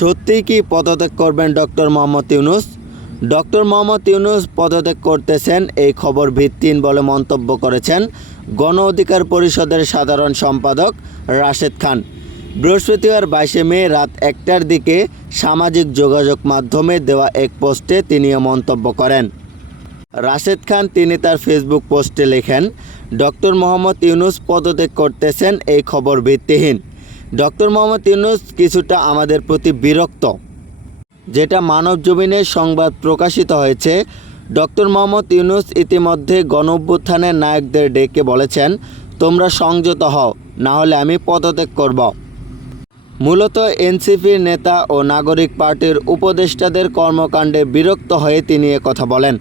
সত্যিই কি পদত্যাগ করবেন ডক্টর মোহাম্মদ ইউনূস? ডক্টর মোহাম্মদ ইউনূস পদত্যাগ করতেছেন এই খবর ভিত্তিহীন বলে মন্তব্য করেছেন গণ অধিকার পরিষদের সাধারণ সম্পাদক রাশেদ খান। বৃহস্পতিবার 22 মে রাত 1টার দিকে সামাজিক যোগাযোগ মাধ্যমে দেওয়া এক পোস্টে তিনি এ মন্তব্য করেন। রাশেদ খান তিনি তার ফেসবুক পোস্টে লেখেন, ডক্টর মোহাম্মদ ইউনূস পদত্যাগ করতেছেন এই খবর ভিত্তিহীন। ডক্টর মোহাম্মদ ইউনূস কিছুটা আমাদের প্রতি বিরক্ত। যেটা মানবজমিনের সংবাদ প্রকাশিত হয়েছে, ডক্টর মোহাম্মদ ইউনূস ইতিমধ্যে গণঅভ্যুত্থানের নায়কদের ডেকে বলেছেন, তোমরা সংযত হও, না হলে আমি পদত্যাগ করব। মূলত এনসিপির নেতা ও নাগরিক পার্টির উপদেষ্টাদের কর্মকাণ্ডে বিরক্ত হয়ে তিনি কথা বলেন।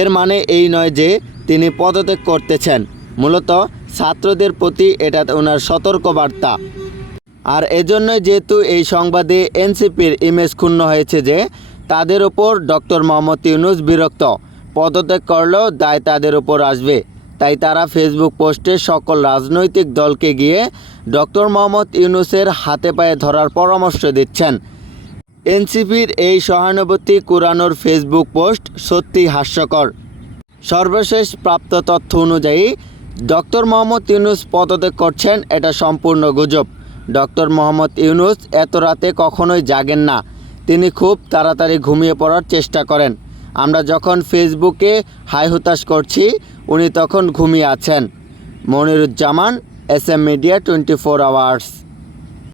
এর মানে এই নয় যে তিনি পদত্যাগ করতেছেন, মূলত ছাত্রদের প্রতি এটা ওনার সতর্কবার্তা। আর এজন্যই যেহেতু এই সংবাদে এনসিপির ইমেজ ক্ষুণ্ণ হয়েছে যে তাদের ওপর ডক্টর মোহাম্মদ ইউনূস বিরক্ত, পদত্যাগ করলেও দায় তাদের ওপর আসবে। তাই তারা ফেসবুক পোস্টে সকল রাজনৈতিক দলকে গিয়ে ডক্টর মোহাম্মদ ইউনূসের হাতে পায়ে ধরার পরামর্শ দিচ্ছেন। এনসিপির এই সহানুভূতি কুড়ানোর ফেসবুক পোস্ট সত্যিই হাস্যকর। সর্বশেষ প্রাপ্ত তথ্য অনুযায়ী ডক্টর মোহাম্মদ ইউনূস পদত্যাগ করছেন এটা সম্পূর্ণ গুজব। ডক্টর মোহাম্মদ ইউনূস এত রাতে কখনোই জাগেন না, তিনি খুব তাড়াতাড়ি ঘুমিয়ে পড়ার চেষ্টা করেন। আমরা যখন ফেসবুকে হাই হুতাশ করছি উনি তখন ঘুমিয়ে আছেন। Moniruzzaman, SM media 24 hours.